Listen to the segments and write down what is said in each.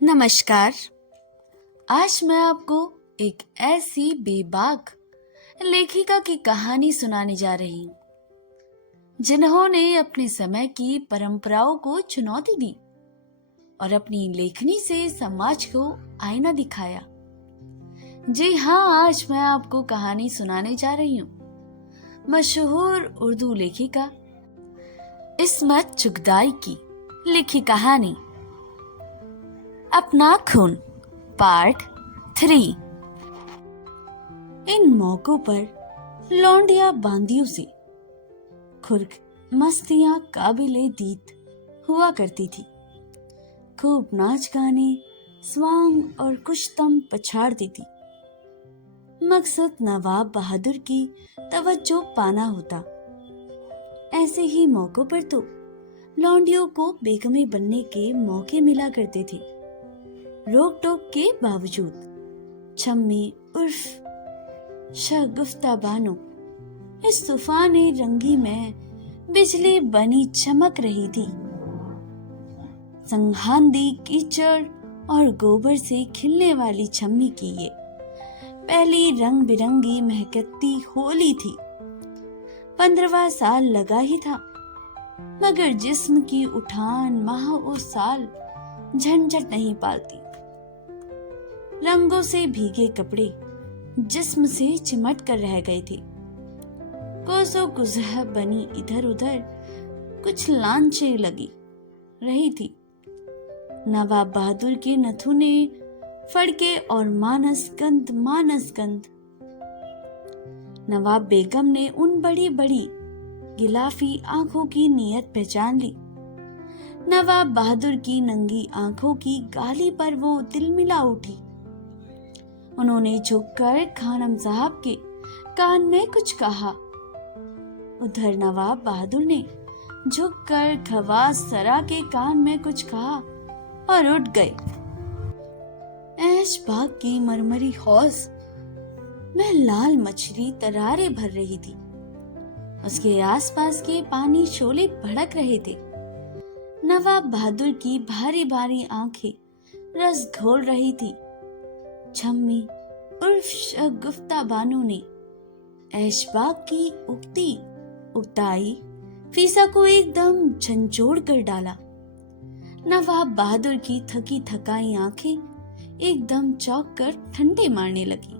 नमस्कार। आज मैं आपको एक ऐसी बेबाक लेखिका की कहानी सुनाने जा रही हूँ जिन्होंने अपने समय की परंपराओं को चुनौती दी और अपनी लेखनी से समाज को आईना दिखाया। जी हाँ, आज मैं आपको कहानी सुनाने जा रही हूँ मशहूर उर्दू लेखिका इस्मत चुगताई की लिखी कहानी अपना खून पार्ट 3। इन मौकों पर लौंडिया बांदियों से खुर्क मस्तियां काबिले दीद हुआ करती थी। खूब नाच गाने, स्वांग और कुश्तम पछाड़ती थी। मकसद नवाब बहादुर की तवज्जो पाना होता। ऐसे ही मौकों पर तो लौंडियों को बेगमें बनने के मौके मिला करते थे। रोक टोक के बावजूद छम्मी उर्फ शगुफ्ता बानो इस तूफान रंगी में बिजली बनी चमक रही थी। संघांदी कीचड़ और गोबर से खिलने वाली छम्मी की ये पहली रंग बिरंगी महकती होली थी। 15वां साल लगा ही था, मगर जिस्म की उठान माह और साल झंझट नहीं पालती। रंगों से भीगे कपड़े जिस्म से चिमट कर रह गए थे। कोसों कुजह बनी इधर उधर कुछ लांछे लगी रही थी। नवाब बहादुर के नथुने फड़के और मानस गंध। नवाब बेगम ने उन बड़ी बड़ी गिलाफी आंखों की नीयत पहचान ली। नवाब बहादुर की नंगी आंखों की गाली पर वो तिलमिला उठी। उन्होंने झुककर खानम साहब के कान में कुछ कहा। उधर नवाब बहादुर ने झुककर खवास सरा के कान में कुछ कहा और उठ गए। ऐश बाग की मरमरी हौज में लाल मछली तरारे भर रही थी। उसके आसपास के पानी शोले भड़क रहे थे। नवाब बहादुर की भारी भारी आंखें रस घोल रही थी। छम्मी उर्फ शगुफ्ता बानो ने ऐशबाग की उगताई फीसा को एकदम झंझोड़ कर डाला। नवाब बहादुर की थकी थकाई आंखें एकदम चौंक कर ठंडे मारने लगी।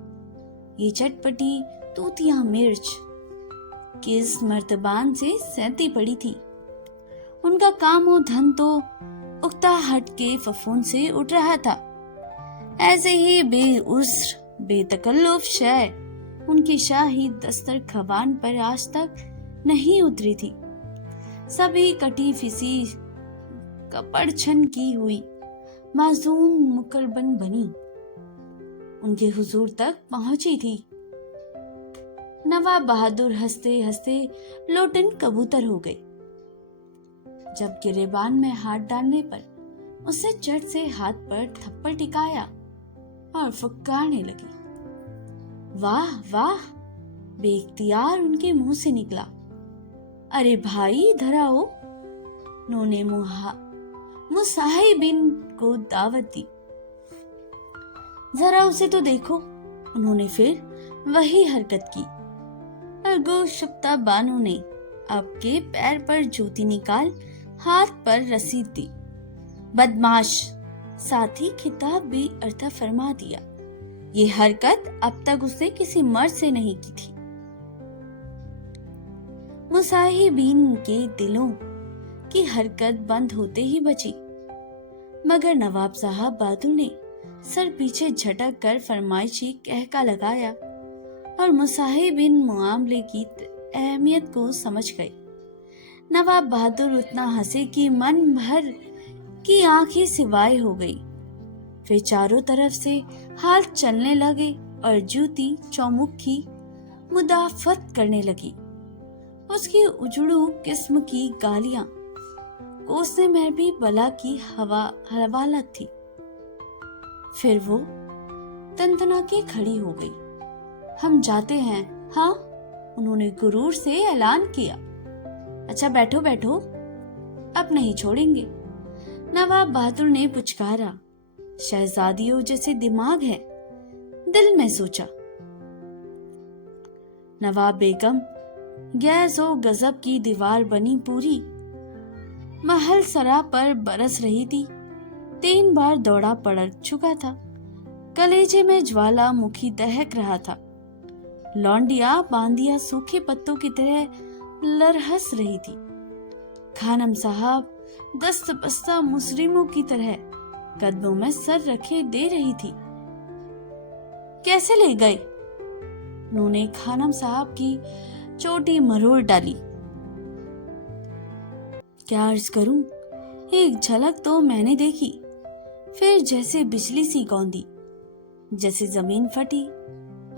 ये चटपटी तूतिया मिर्च किस मर्तबान से सहती पड़ी थी। उनका काम और धन तो उक्ता हट के फफूंद से उठ रहा था। ऐसे ही बेउस्र बेतकल्लुफ शय उनकी शाही दस्तरखान पर आज तक नहीं उतरी थी। सभी कटी फिसी कपड़छन की हुई मासूम मुकरबन बनी उनके हुजूर तक पहुंची थी। नवाब बहादुर हंसते हंसते लोटन कबूतर हो गए। जब गिरेबान में हाथ डालने पर उसे चट से हाथ पर थप्पड़ टिकाया और फुक्कारने लगी। वाह वाह बेइख्तियार उनके मुंह से निकला। अरे भाई इधर आओ। उन्होंने मुसाहिबिन को दावत दी। जरा उसे तो देखो। उन्होंने फिर वही हरकत की। अर्गो शुक्ता बानो ने आपके पैर पर जूती निकाल हाथ पर रसीद दी। बदमाश, साथ ही खिताब भी अर्था फरमा दिया। ये हरकत अब तक उसने किसी मर्द से नहीं की थी। मुसाहिबीन के दिलों की हरकत बंद होते ही बची, मगर नवाब साहब बहादुर ने सर पीछे झटक कर फरमाइशी कहका लगाया और मुसाहिबीन मुआमले की अहमियत को समझ गए। नवाब बहादुर उतना हंसे कि मन भर की आंखें सिवाय हो गई। फिर चारों तरफ से हाथ चलने लगे और जूती चौमुखी मुदाफत करने लगी। उसकी उजड़ू किस्म की गालियां कोसने में भी बला की हवालत थी। फिर वो तनतना के खड़ी हो गई। हम जाते हैं। हाँ, उन्होंने गुरूर से ऐलान किया। अच्छा बैठो बैठो, अब नहीं छोड़ेंगे। नवाब बहादुर ने पुचकारा। शहजादियों जैसे दिमाग है, दिल में सोचा। नवाब बेगम गैस और गजब की दीवार बनी पूरी महल सरा पर बरस रही थी। 3 बार दौड़ा पड़ चुका था। कलेजे में ज्वालामुखी दहक रहा था। लौंडिया बांदिया सूखे पत्तों की तरह लरहस रही थी। खानम साहब दस्त बस्ता मुसरिमों की तरह कदमों में सर रखे दे रही थी। कैसे ले गए? उन्होंने खानम साहब की चोटी मरोड़ डाली। क्या अर्ज करूं, एक झलक तो मैंने देखी, फिर जैसे बिजली सी कौंधी, जैसे जमीन फटी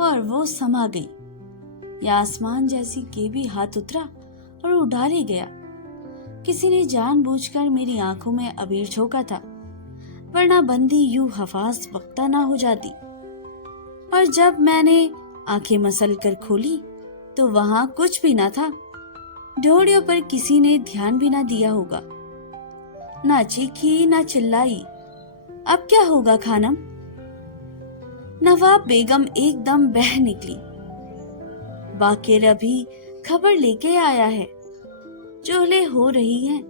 और वो समा गई या आसमान जैसी के भी हाथ उतरा और उड़ा ले गया। किसी ने जानबूझकर मेरी आंखों में अबीर झोंका था, वरना बंदी यूं हवास बख्ता ना हो जाती। और जब मैंने आंखें मसल कर खोली तो वहां कुछ भी ना था। ढोड़ियों पर किसी ने ध्यान भी ना दिया होगा। ना चीखी ना चिल्लाई। अब क्या होगा खानम? नवाब बेगम एकदम बह निकली। बाकिर अभी खबर लेके आया है, चूल्हे हो रही हैं,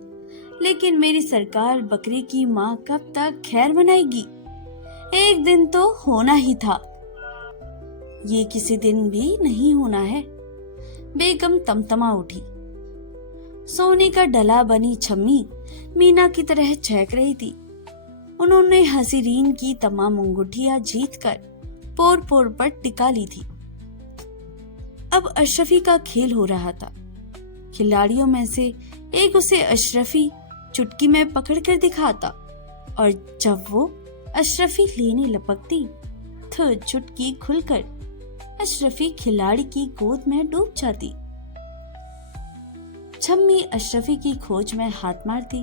लेकिन मेरी सरकार बकरी की माँ कब तक खैर मनाएगी? एक दिन तो होना ही था, ये किसी दिन भी नहीं होना है। बेगम तमतमा उठी। सोने का डला बनी छम्मी मीना की तरह चहक रही थी। उन्होंने हसीरीन की तमाम अंगूठियां जीत कर पोर पोर पर टिका ली थी। अब अशरफी का खेल हो रहा था। खिलाड़ियों में से एक उसे अशरफी चुटकी में पकड़ कर दिखाता और जब वो अशरफी लेने लपकती तो चुटकी खुलकर अशरफी खिलाड़ी की गोद में डूब जाती। छम्मी अशरफी की खोज में हाथ मारती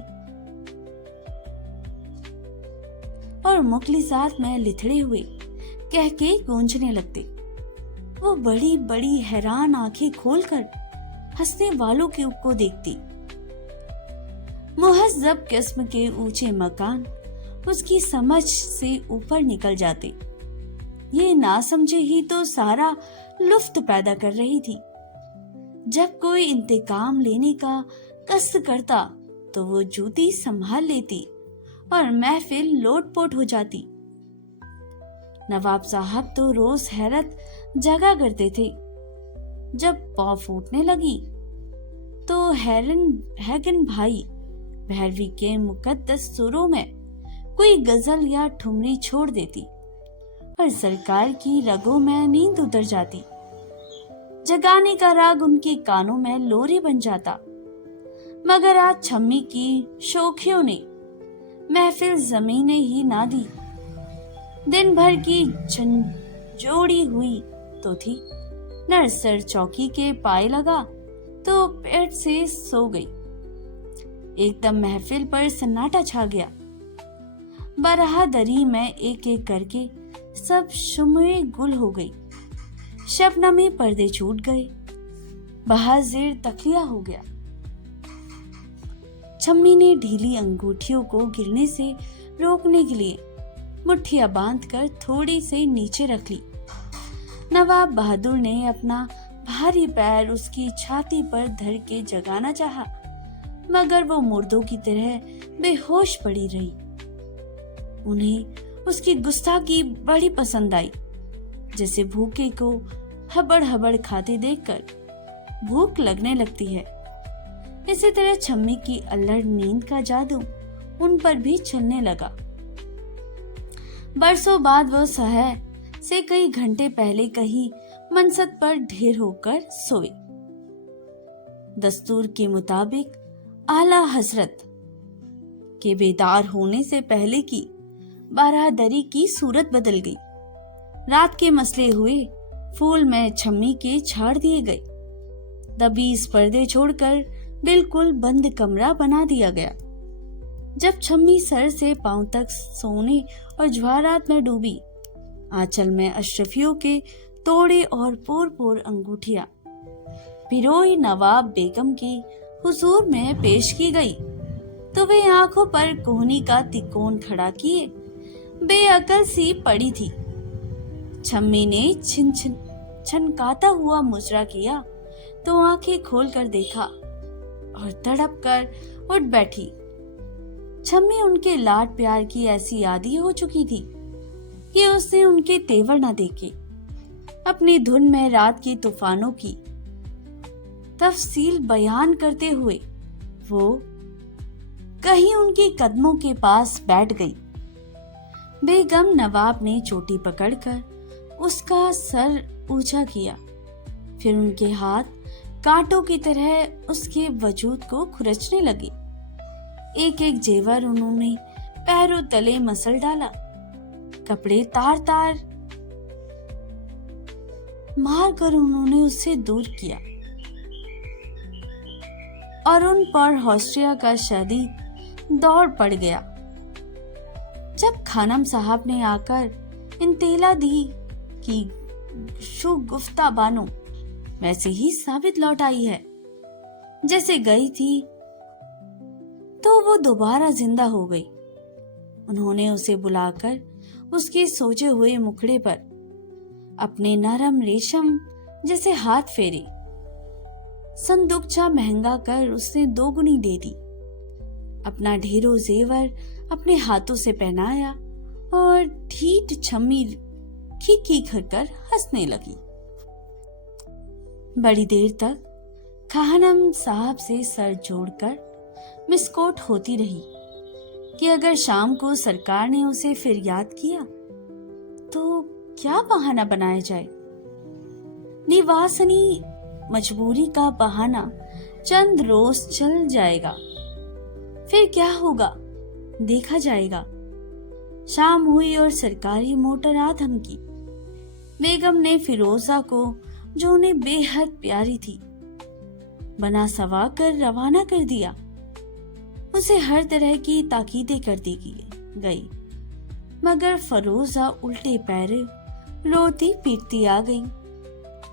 और मुखलिसात में लिथड़े हुए कह के गूंजने लगते। वो बड़ी बड़ी हैरान आंखें खोलकर हंसने वालों को देखती। मुहज्जब किस्म के ऊंचे मकान उसकी समझ से ऊपर निकल जाते। ये ना समझे ही तो सारा लुफ्त पैदा कर रही थी। जब कोई इंतकाम लेने का कष्ट करता तो वो जूती संभाल लेती और महफिल लोटपोट हो जाती। नवाब साहब तो रोज हैरत जगा करते थे। जब पाँव फूटने लगी तो हैगन भाई भैरवी के मुकद्दस सुरों में कोई गजल या ठुमरी छोड़ देती और सरकार की रगों में नींद उतर जाती। जगाने का राग उनके कानों में लोरी बन जाता। मगर आज छम्मी की शोखियों ने महफिल जमीने ही ना दी। दिन भर की झंझोड़ी हुई तो थी। नरसर चौकी के पाए लगा तो पेट से सो गई। एकदम महफिल पर सन्नाटा छा गया। बरादरी में एक एक करके सब शुमे गुल हो गई। शबनमी पर्दे छूट गए। बहाजिर तकिया हो गया। छम्मी ने ढीली अंगूठियों को गिरने से रोकने के लिए मुट्ठियां बांधकर थोड़ी से नीचे रख ली। नवाब बहादुर ने अपना भारी पैर उसकी छाती पर धर के जगाना चाहा, मगर वो मुर्दों की तरह बेहोश पड़ी रही। उन्हें उसकी गुस्ताखी बड़ी पसंद आई। जैसे भूखे को हबड़ हबड़ खाते देखकर भूख लगने लगती है, इसी तरह छम्मी की अल्लड़ नींद का जादू उन पर भी चलने लगा। बरसों बाद वो सहर से कई घंटे पहले कहीं मनसद पर ढेर होकर सोए। दस्तूर के मुताबिक आला हजरत के बेदार होने से पहले की बारादरी की सूरत बदल गई। रात के मसले हुए फूल में छम्मी के छाड़ दिए गए। दबीस पर्दे छोड़कर बिल्कुल बंद कमरा बना दिया गया। जब छम्मी सर से पांव तक सोने और ज्वारात में डूबी, आंचल में अशरफियों के तोड़े और पोर पोर अंगूठियां पिरोई नवाब बेगम की हुजूर में पेश की गई तो वे आंखों पर कोहनी का तिकोन खड़ा किए बेअकल सी पड़ी थी। छम्मी ने छनकाता हुआ मुजरा किया तो आंखें खोलकर देखा और तड़प कर उठ बैठी। छम्मी उनके लाड प्यार की ऐसी आदी हो चुकी थी कि उसने उनके तेवर न देखे अपनी धुन में रात की तूफानों की तफसील बयान करते हुए वो कहीं उनके कदमों के पास बैठ गई। बेगम नवाब ने चोटी पकड़कर उसका सर ऊंचा किया, फिर उनके हाथ कांटों की तरह उसके वजूद को खुरचने लगे। एक एक जेवर उन्होंने पैरों तले मसल डाला, कपड़े तार तार मार कर उन्होंने उससे दूर किया और उन पर हौसरिया का शदीद दौड़ पड़ गया। जब खानम साहब ने आकर इंतेला दी कि शुगुफ्ता बानो वैसे ही साबित लौट आई है जैसे गई थी, तो वो दोबारा जिंदा हो गई। उन्होंने उसे बुलाकर उसके सोचे हुए मुखड़े पर अपने नरम रेशम जैसे हाथ फेरे। संदुकचा महंगा कर उसने दोगुनी दे दी। अपना ढेरों जेवर अपने हाथों से पहनाया और ढीठ छम्मी खी कर हंसने लगी। बड़ी देर तक खानम साहब से सर जोड़कर मिसकोट होती रही कि अगर शाम को सरकार ने उसे फिर याद किया तो क्या बहाना बनाया जाए। निवासनी मजबूरी का बहाना चंद रोज चल जाएगा, फिर क्या होगा देखा जाएगा। शाम हुई और सरकारी मोटर आ धमकी। बेगम ने फिरोजा को, जो उन्हें बेहद प्यारी थी, बना सवा कर रवाना कर दिया। उसे हर तरह की ताकीदें कर दी गई, मगर फरोजा उल्टे पैरे रोती पीटती आ गई।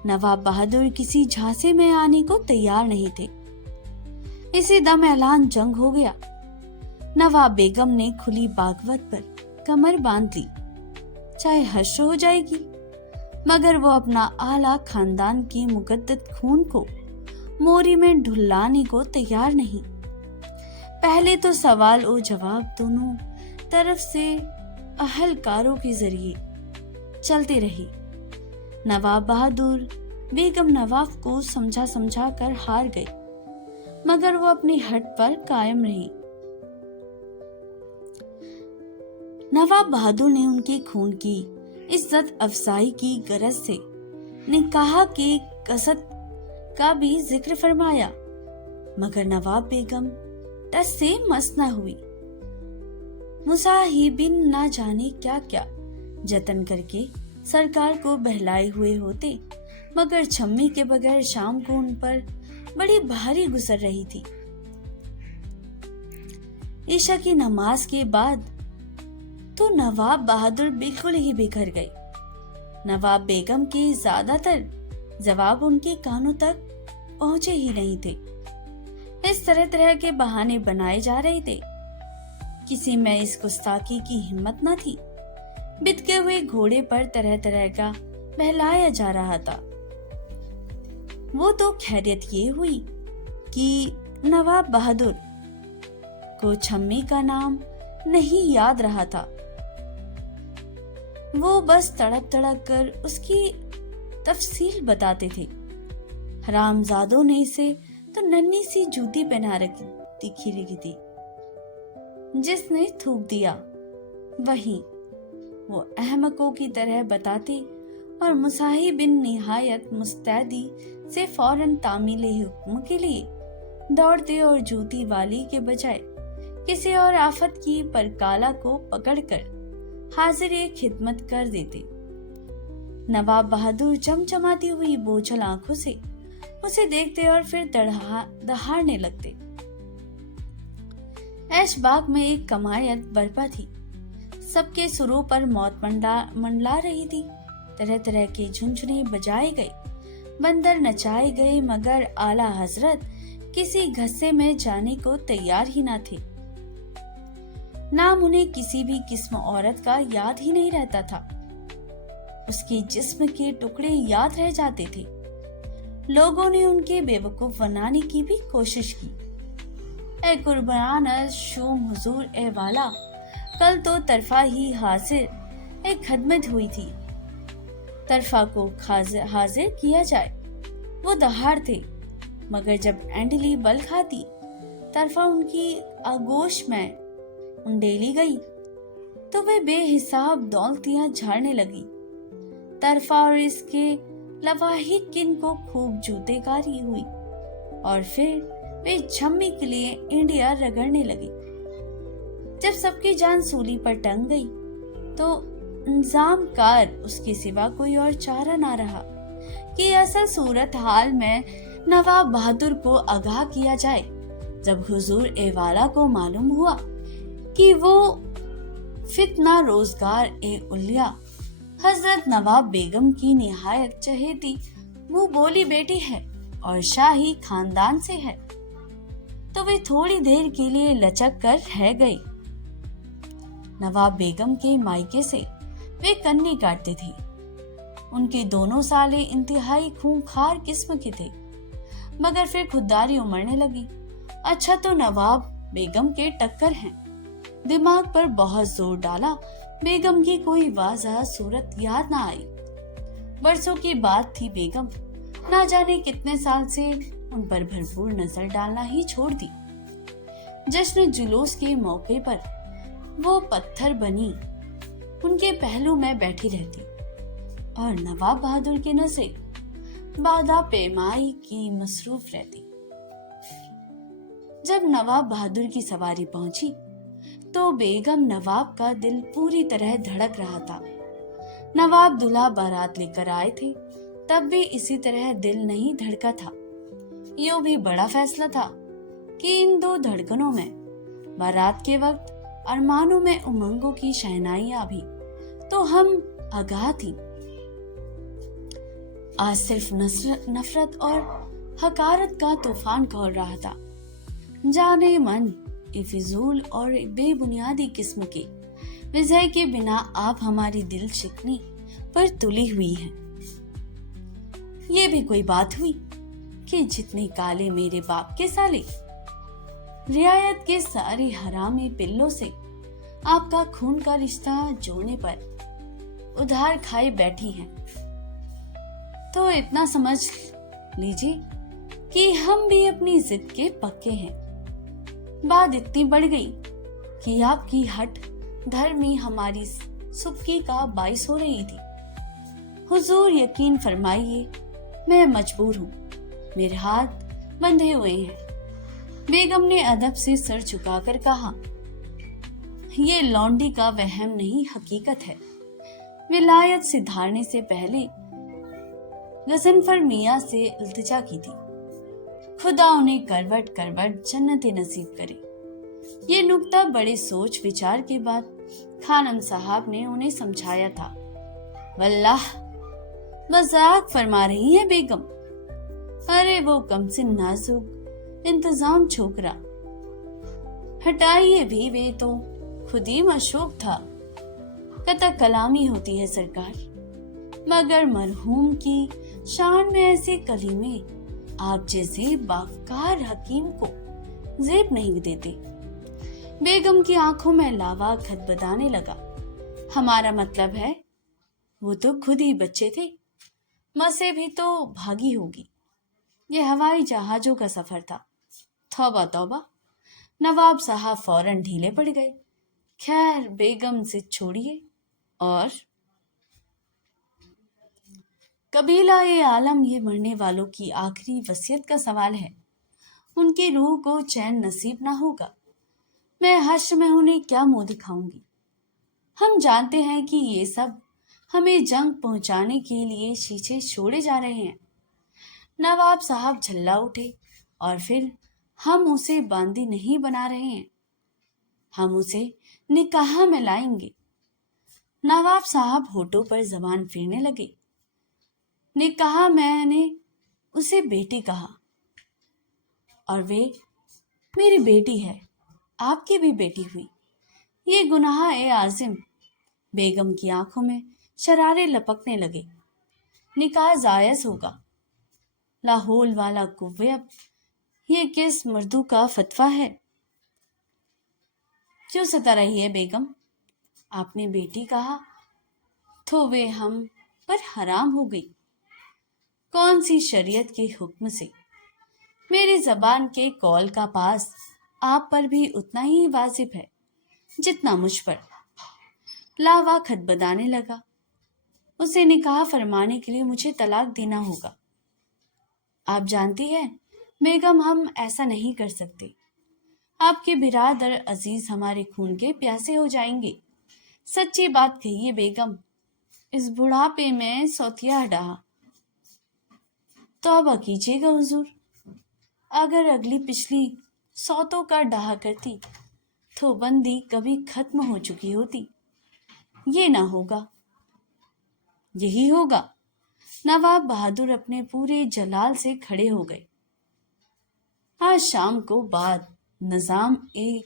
नवाब बहादुर किसी झांसे में आने को तैयार नहीं थे। इसी दम ऐलान जंग हो गया। नवाब बेगम ने खुली बागवत पर कमर बांध ली, चाहे हश्र हो जाएगी, मगर वो अपना आला खानदान के मुकद्दस खून को मोरी में ढुलाने को तैयार नहीं। पहले तो सवाल और जवाब दोनों तरफ से अहलकारों के जरिए चलते रहे। नवाब बहादुर बेगम नवाब को समझा कर हार गई, मगर वो अपनी हट पर कायम रही। नवाब बहादुर ने उनके खून की इज्जत अफजाई की गरज से निकाह के कसद का भी जिक्र फरमाया, मगर नवाब बेगम टस से मस न हुई। मुसाहिबिन ना जाने क्या क्या जतन करके सरकार को बहलाए हुए होते, मगर छम्मी के बगैर शाम को उन पर बड़ी भारी गुजर रही थी। ईशा की नमाज के बाद तो नवाब बहादुर बिल्कुल ही बिखर गए। नवाब बेगम के ज्यादातर जवाब उनके कानों तक पहुंचे ही नहीं थे। इस तरह तरह के बहाने बनाए जा रहे थे। किसी में इस गुस्ताखी की हिम्मत न थी। बितके हुए घोड़े पर तरह तरह का बहलाया जा रहा था। वो तो खैरियत ये हुई कि नवाब बहादुर को छम्मी का नाम नहीं याद रहा था। वो बस तड़प तड़प कर उसकी तफसील बताते थे। हरामजादों ने इसे तो नन्ही सी जूती पहना रखी थी जिसने थूक दिया, वही वो अहमकों की तरह बताते और मुसाहिबिन निहायत मुस्तैदी से फौरन तामील हुक्म के लिए दौड़ते और जूती वाली के बजाय किसी और आफत की परकाला को पकड़कर हाजिर खिदमत कर देते। नवाब बहादुर चमचमाती हुई बोझल आंखों से उसे देखते और फिर दहाड़ने लगते। ऐशबाग में एक कमायत बरपा थी। सबके सुरों पर मौत मंडला रही थी। तरह तरह के झुंझुने बजाए गए, बंदर नचाए गए, मगर आला हजरत किसी घसे में जाने को तैयार ही ना थे। नाम उन्हें किसी भी किस्म औरत का याद ही नहीं रहता था। उसके जिस्म के टुकड़े याद रह जाते थे। लोगों ने उनके बेवकूफ बनाने की भी कोशिश की। ए कुर्बान शूम हुजूर ए वाला, कल तो तरफा ही हाजिर एक खदमत हुई थी। तरफा को हाजिर किया जाए। वो दहाड़ थे, मगर जब एंडली बल खाती, तरफा उनकी आगोश में उंडेली गई तो वे बेहिसाब दौलतियां झाड़ने लगी। तरफा और इसके लवाहिक किन को खूब जूतेकारी हुई और फिर वे छम्मी के लिए इंडिया रगड़ने लगी। जब सबकी जान सूली पर टंग गई तो इंजाम कार उसके सिवा कोई और चारा ना रहा कि असल सूरत हाल में नवाब बहादुर को आगाह किया जाए। जब हुजूर ए वाला को मालूम हुआ कि वो फितना रोजगार ए उलिया हजरत नवाब बेगम की निहायत चहेती वो बोली बेटी है और शाही खानदान से है, तो वे थोड़ी देर के लिए लचक कर रह गई। नवाब बेगम के मायके से वे कन्नी काटते थे। उनके दोनों साले इंतहाई खूंखार किस्म के थे, मगर फिर खुददारी उमड़ने लगी। अच्छा तो नवाब बेगम के टक्कर हैं। दिमाग पर बहुत जोर डाला, बेगम की कोई वाज़ह सूरत याद ना आई। बरसों की बात थी। बेगम ना जाने कितने साल से उन पर भरपूर नजर डालना ही छोड़ दी। जश्न जुलूस के मौके पर वो पत्थर बनी उनके पहलू में बैठी रहती और नवाब बहादुर की नजरें बादा पैमाई की मसरूफ रहती। जब नवाब बहादुर की सवारी पहुंची तो बेगम नवाब का दिल पूरी तरह धड़क रहा था। नवाब दूल्हा बारात लेकर आए थे, तब भी इसी तरह दिल नहीं धड़का था। यूं भी बड़ा फैसला था कि इन दो धड़कनों में बारात के वक्त अरमानों में उमंगों की शहनाइयां भी तो हम आगाह थी। आज सिर्फ नफरत और हकारत का तूफान खोल रहा था। जाने मन फिजूल और बेबुनियादी किस्म के विजय के बिना आप हमारी दिल शिकनी पर तुली हुई हैं। ये भी कोई बात हुई कि जितने काले मेरे बाप के साले, रियायत के सारे हरामी पिल्लों से आपका खून का रिश्ता जोड़ने पर उधार खाए बैठी हैं। तो इतना समझ लीजिए कि हम भी अपनी जिद के पक्के हैं। बात इतनी बढ़ गई कि आपकी हट धर्मी हमारी सुबकी का बाइस हो रही थी। हुजूर यकीन फरमाइए, मैं मजबूर हूँ, मेरे हाथ बंधे हुए हैं। बेगम ने अदब से सर झुकाकर कहा, ये लौंडी का वहम नहीं, हकीकत है। विलायत से धारने से पहले गजनफर मियाँ से इल्तिजा की थी, खुदा उन्हें करवट करवट जन्नत नसीब करे। ये नुक्ता बड़े सोच विचार के बाद खानम साहब ने उन्हें समझाया था। वल्लाह मजाक फरमा रही है बेगम। अरे वो कमसिन नाजुक इंतजाम छोकरा, हटाइए भी, वे तो खुद ही मशूक था। कतक कलामी होती है सरकार, मगर मरहूम की शान में ऐसे कलीमे आप जैसे बावकार हकीम को जेब नहीं देते। बेगम की आंखों में लावा खदबदाने लगा। हमारा मतलब है, वो तो खुद ही बच्चे थे, मसे भी तो भागी होगी। ये हवाई जहाजों का सफर था। तौबा तौबा। नवाब साहब फौरन ढीले पड़ गए। खैर, बेगम से छोड़िए और कबीला ए आलम, ये मरने वालों की आखिरी वसीयत का सवाल है। उनकी रूह को चैन नसीब ना होगा। मैं हश्र में उन्हें क्या मुंह दिखाऊंगी। हम जानते हैं कि ये सब हमें जंग पहुंचाने के लिए शीशे छोड़े जा रहे हैं। नवाब साहब झल्ला उठे और फिर हम उसे बांदी नहीं बना रहे हैं, हम उसे निकाह में लाएंगे। नवाब साहब होठों पर जबान फेरने लगे। निकाह, मैंने उसे बेटी कहा, और वे मेरी बेटी है, आपकी भी बेटी हुई। ये गुनाह ए आजिम। बेगम की आंखों में शरारे लपकने लगे। निकाह जायज होगा। लाहौल वाला कुव्वत, ये किस मर्दू का फतवा है? क्यों सता रही है बेगम? आपने बेटी कहा तो वे हम पर हराम हो गई। कौन सी शरीयत के हुक्म से? मेरी जबान के कौल का पास आप पर भी उतना ही वाजिब है जितना मुझ पर। लावा खदबदाने लगा। उसे निकाह फरमाने के लिए मुझे तलाक देना होगा। आप जानती हैं बेगम, हम ऐसा नहीं कर सकते। आपके बिरादर अजीज हमारे खून के प्यासे हो जाएंगे। सच्ची बात कहिए बेगम, इस बुढ़ापे में सौतिया डहा। तौबा कीजिएगा हुजूर, अगर अगली पिछली सौतों का डहा करती तो बंदी कभी खत्म हो चुकी होती। ये ना होगा, यही होगा। नवाब बहादुर अपने पूरे जलाल से खड़े हो गए। आज शाम को बाद निजाम ए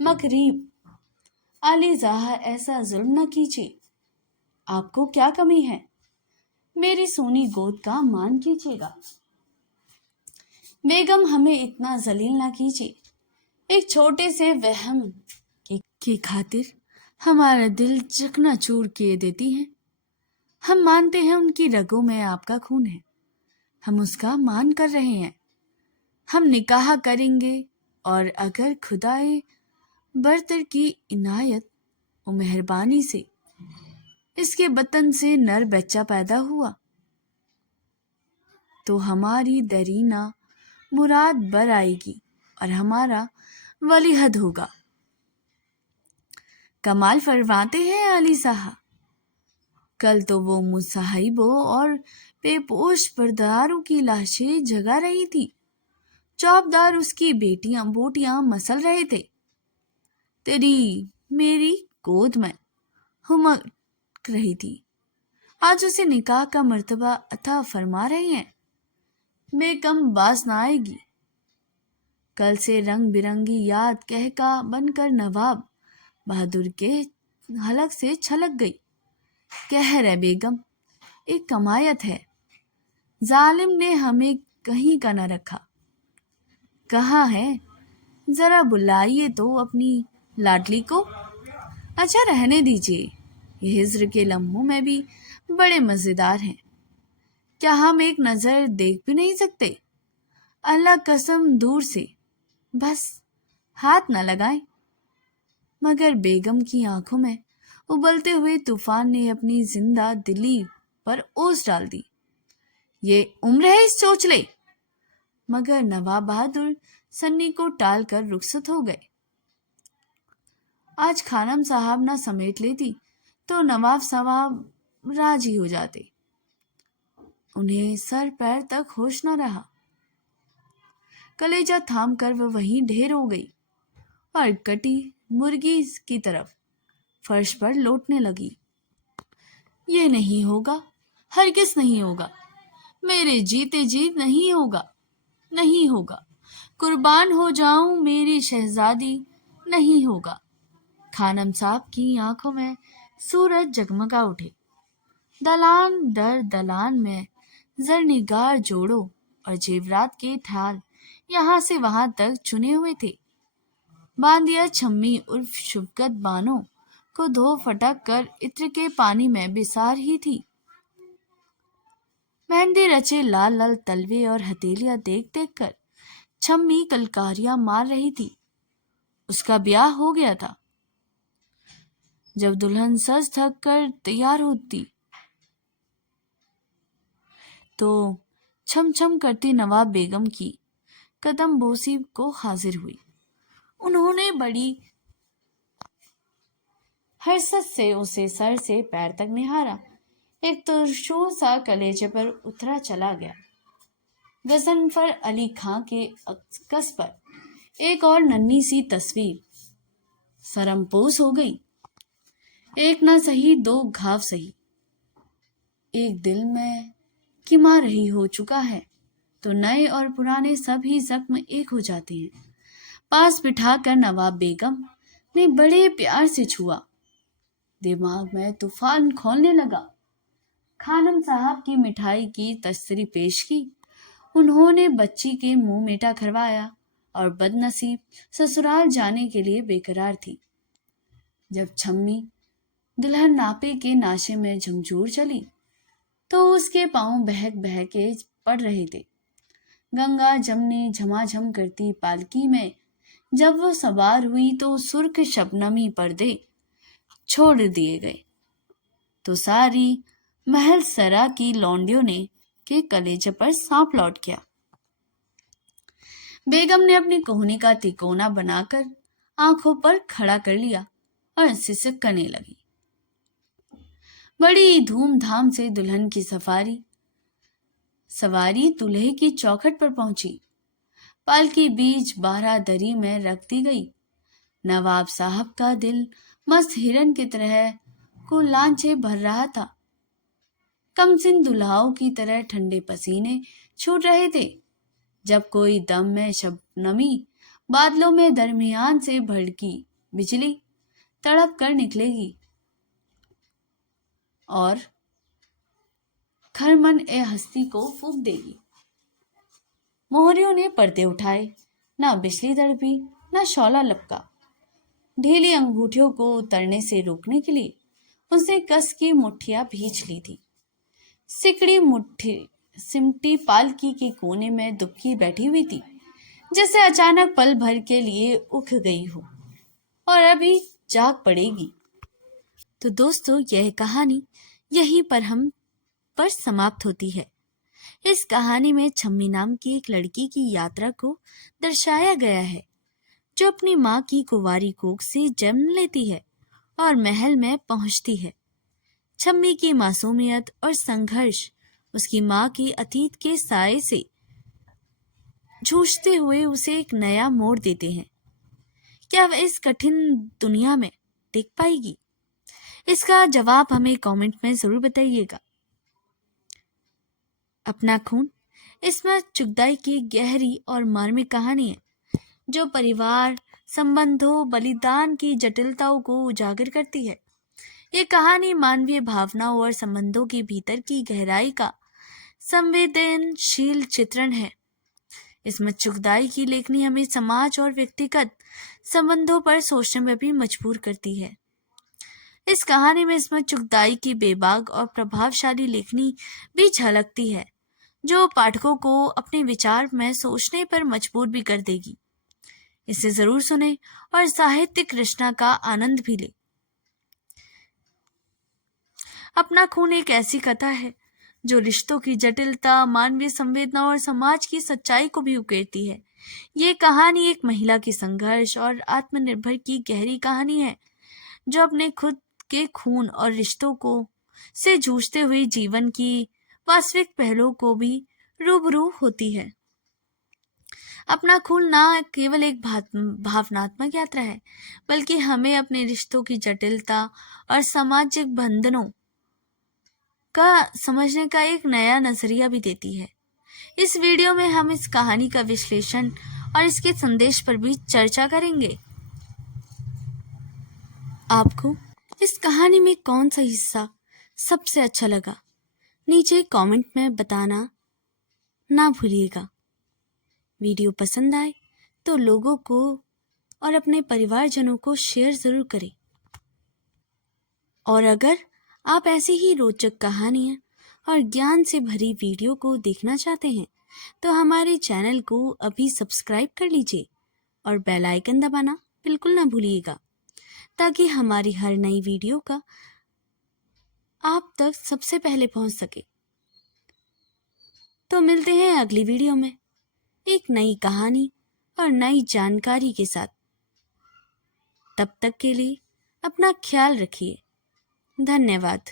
मकरीब अली ज़ाहा ऐसा जुल्म न कीजिए। आपको क्या कमी है? मेरी सोनी गोद का मान कीजिएगा। बेगम, हमें इतना जलील ना कीजिए। एक छोटे से वहम की खातिर हमारा दिल चकनाचूर किए देती हैं। हम मानते हैं उनकी रगों में आपका खून है। हम उसका मान कर रहे हैं। हम निकाह करेंगे और अगर खुदाए बरतर की इनायत और मेहरबानी से इसके बतन से नर बच्चा पैदा हुआ तो हमारी दरीना मुराद बर आएगी और हमारा वलीहद होगा। कमाल फरमाते हैं अली साहब। कल तो वो मुसाहिबों और बेपोश पर्दारों की लाशें जगा रही थी। चौबदार उसकी बोटियां मसल रहे थे। तेरी मेरी गोद में हुमक रही थी। आज उसे निकाह का मर्तबा अता फरमा रहे हैं। बेगम बाज ना आएगी। कल से रंग बिरंगी याद कहका बनकर नवाब बहादुर के हलक से छलक गई। कहर है बेगम, एक कमायत है। जालिम ने हमें कहीं का न रखा। कहाँ है? जरा बुलाइए तो अपनी लाडली को। अच्छा रहने दीजिए, ये हिज्र के लम्हों में भी बड़े मजेदार हैं। क्या हम एक नजर देख भी नहीं सकते? अल्लाह कसम दूर से, बस हाथ न लगाएं। मगर बेगम की आंखों में उबलते हुए तूफान ने अपनी जिंदा दिली पर ओस डाल दी। ये उम्र है इस चोचले। मगर नवाब बहादुर सन्नी को टाल कर रुखसत हो गए। आज खानम साहब ना समेट लेती तो नवाब साहब राजी हो जाते। उन्हें सर पैर तक होश न रहा। कलेजा थाम कर वह वहीं ढेर हो गई और कटी मुर्गी की तरफ फर्श पर लौटने लगी। ये नहीं होगा, हरगिज़ नहीं होगा। मेरे जीते जीत नहीं होगा, नहीं होगा। कुर्बान हो जाऊं मेरी शहजादी, नहीं होगा। खानम साहब की आंखों में सूरज जगमगा उठे। दलान दर दलान में जरनिगार जोड़ों और जेवरात के थाल यहाँ से वहां तक चुने हुए थे। बांदिया छम्मी उर्फ शुभकत बानों को धो फटक कर इत्र के पानी में बिसार ही थी। मेहंदी रचे लाल लाल तलवे और हथेलियां देख देख कर छम्मी कलकारियां मार रही थी। उसका ब्याह हो गया था। जब दुल्हन सज थक कर तैयार होती तो छम छम करती नवाब बेगम की कदम बोसी को हाजिर हुई। उन्होंने बड़ी हरसत से उसे सर से पैर तक निहारा। एक त्रिशूल सा कलेजे पर उतरा चला गया। गजनफर अली खां के अक्स पर एक और नन्ही सी तस्वीर सरमपोश हो गई। एक न सही दो घाव सही। एक दिल में किमा रही हो चुका है तो नए और पुराने सभी जख्म एक हो जाते हैं। पास बिठाकर नवाब बेगम ने बड़े प्यार से छुआ। दिमाग में तूफान खोलने लगा। खानम साहब की मिठाई की तस्तरी पेश की। उन्होंने बच्ची के मुंह मीठा करवाया और बदनसीब ससुराल जाने के लिए बेकरार थी। जब छम्मी दुल्हन नापे के नाशे में झमझूर चली तो उसके पांव बहक बहक के पड़ रहे थे। गंगा जमने झमाझम करती पालकी में जब वो सवार हुई तो सुर्ख शबनमी पर्दे छोड़ दिए गए तो सारी महल सरा की लौंडियों ने के कलेजे पर सांप लौट गया। बेगम ने अपनी कोहनी का तिकोना बनाकर आंखों पर खड़ा कर लिया और सिसक करने लगी। बड़ी धूमधाम से दुल्हन की सवारी दूल्हे की चौखट पर पहुंची। पालकी बीच बारादरी में रख दी गई। नवाब साहब का दिल मस्त हिरन की तरह को लांछे भर रहा था। कमसिन दुल्हाओं की तरह ठंडे पसीने छूट रहे थे। जब कोई दम में शबनमी बादलों में दरमियान से भड़की बिजली तड़प कर निकलेगी और खरमन ए हस्ती को फूंक देगी। मोहरियों ने पर्दे उठाए, ना बिजली तड़पी ना शौला लपका। ढीली अंगूठियों को उतरने से रोकने के लिए उसने कस की मुट्ठियां भींच ली थी। सिमटी पालकी के कोने में दुबकी बैठी हुई थी, जैसे अचानक पल भर के लिए उठ गई हो और अभी जाग पड़ेगी। तो दोस्तों, यह कहानी यहीं पर समाप्त होती है। इस कहानी में छम्मी नाम की एक लड़की की यात्रा को दर्शाया गया है, जो अपनी माँ की कुंवारी कोख से जन्म लेती है और महल में पहुंचती है। छम्मी की मासूमियत और संघर्ष उसकी माँ के अतीत के साये से जूझते हुए उसे एक नया मोड़ देते हैं। क्या वह इस कठिन दुनिया में टिक पाएगी? इसका जवाब हमें कमेंट में जरूर बताइएगा। अपना खून इस्मत चुगताई की गहरी और मार्मिक कहानी है, जो परिवार, संबंधों, बलिदान की जटिलताओं को उजागर करती है। ये कहानी मानवीय भावनाओं और संबंधों के भीतर की गहराई का संवेदनशील चित्रण है। इस्मत चुगताई की लेखनी हमें समाज और व्यक्तिगत संबंधों पर सोचने में भी मजबूर करती है। इस कहानी में इस्मत चुगताई की बेबाक और प्रभावशाली लेखनी भी झलकती है, जो पाठकों को अपने विचार में सोचने पर मजबूर भी कर देगी। इसे जरूर सुने और साहित्यिक रचना का आनंद भी ले। अपना खून एक ऐसी कथा है जो रिश्तों की जटिलता, मानवीय संवेदना और समाज की सच्चाई को भी उकेरती है। ये कहानी एक महिला की संघर्ष और आत्मनिर्भर की गहरी कहानी है, जो अपने खुद के खून और रिश्तों को से जूझते हुए जीवन की वास्तविक पहलुओं को भी रूबरू होती है। अपना खून ना केवल एक भावनात्मक यात्रा है, बल्कि हमें अपने रिश्तों की जटिलता और सामाजिक बंधनों का समझने का एक नया नजरिया भी देती है। इस वीडियो में हम इस कहानी का विश्लेषण और इसके संदेश पर भी चर्चा करेंगे। आपको इस कहानी में कौन सा हिस्सा सबसे अच्छा लगा, नीचे कमेंट में बताना ना भूलिएगा। वीडियो पसंद आए तो लोगों को और अपने परिवारजनों को शेयर जरूर करें। और अगर आप ऐसी ही रोचक कहानियाँ और ज्ञान से भरी वीडियो को देखना चाहते हैं तो हमारे चैनल को अभी सब्सक्राइब कर लीजिए और बेल आइकन दबाना बिल्कुल ना भूलिएगा, ताकि हमारी हर नई वीडियो का आप तक सबसे पहले पहुंच सके। तो मिलते हैं अगली वीडियो में एक नई कहानी और नई जानकारी के साथ। तब तक के लिए अपना ख्याल रखिए। धन्यवाद।